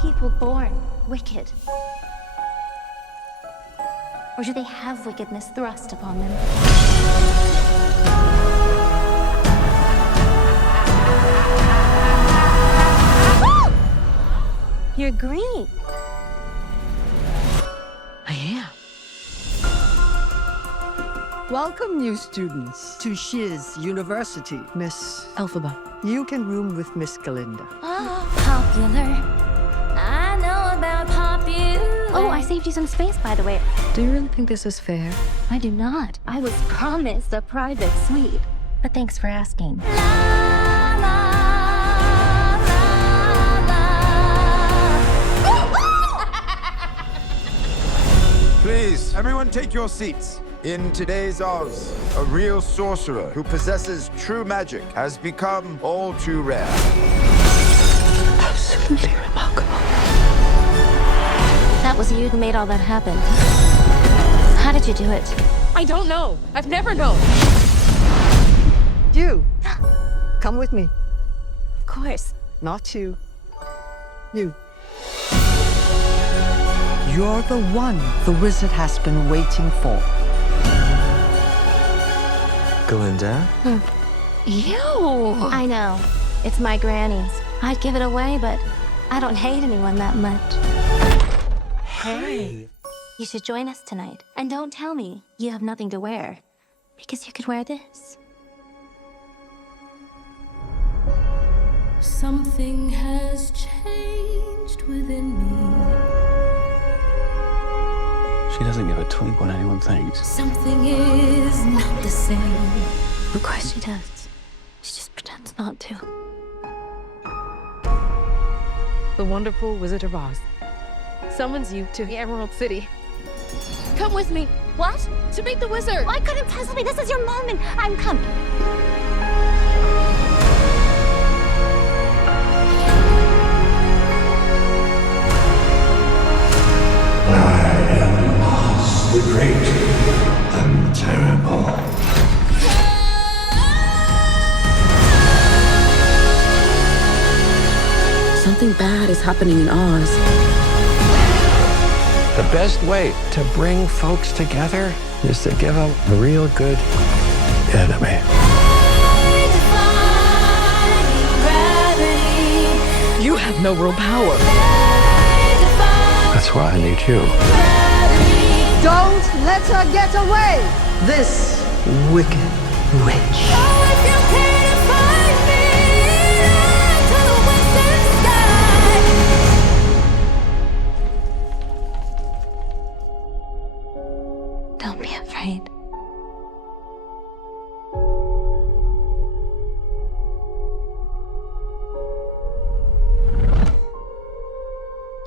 people born wicked? Or do they have wickedness thrust upon them? You're green. I am. Welcome, new students, to Shiz University, Miss Elphaba. You can room with Miss Glinda. Popular. I know about popular. Oh, I saved you some space, by the way. Do you really think this is fair? I do not. I was promised a private suite. But thanks for asking. Please, everyone take your seats. In today's Oz, a real sorcerer who possesses true magic has become all too rare. Absolutely remarkable. That was you who made all that happen. How did you do it? I don't know. I've never known. You, come with me. Of course. Not you. You. You're the one the wizard has been waiting for. Glinda? Ew. I know. It's my granny's. I'd give it away, but I don't hate anyone that much. Hey. You should join us tonight. And don't tell me you have nothing to wear. Because you could wear this. Something has changed within me. She doesn't give a twig when anyone thinks. Something is not the same. Of course she does. She just pretends not to. The wonderful Wizard of Oz summons you to the Emerald City. Come with me. What? To meet the wizard. I couldn't possibly. This is your moment. I'm coming. The great and terrible. Something bad is happening in Oz. The best way to bring folks together is to give them a real good enemy. You have no real power. That's why I need you. Don't let her get away! This wicked witch. Don't be afraid.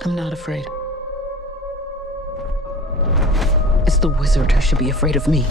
I'm not afraid. It's the wizard who should be afraid of me.